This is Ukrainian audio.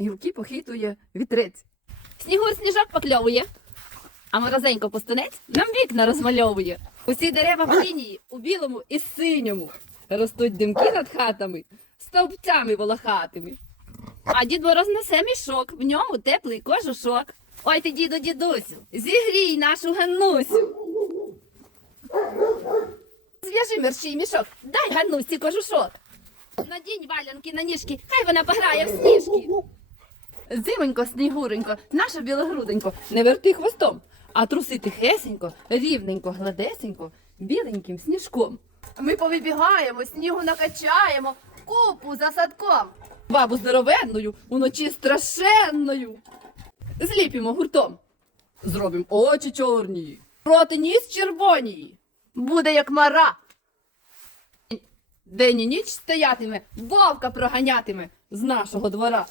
гілки похитує вітрець. Снігур сніжок покльовує, а морозенько пустунець нам вікна розмальовує. Усі дерева в лінії у білому і синьому. Ростуть димки над хатами, стовпцями волохатими. А дід Мороз несе мішок, в ньому теплий кожушок. Ой ти, діду, дідусю, зігрій нашу Ганусю. Зв'яжи мерщій мішок, дай Ганусі кожушок. Надінь валянки на ніжки, хай вона пограє в сніжки. Зименько, снігуренько, наша білогруденько, не верти хвостом, а труси тихесенько, рівненько, гладесенько, біленьким сніжком. Ми повибігаємо, снігу накачаємо, купу за садком. Бабу здоровенною, уночі страшенною. Зліпімо гуртом. Зробимо очі чорні, проти ніс червоні. Буде як мара. День і ніч стоятиме, вовка проганятиме з нашого двора.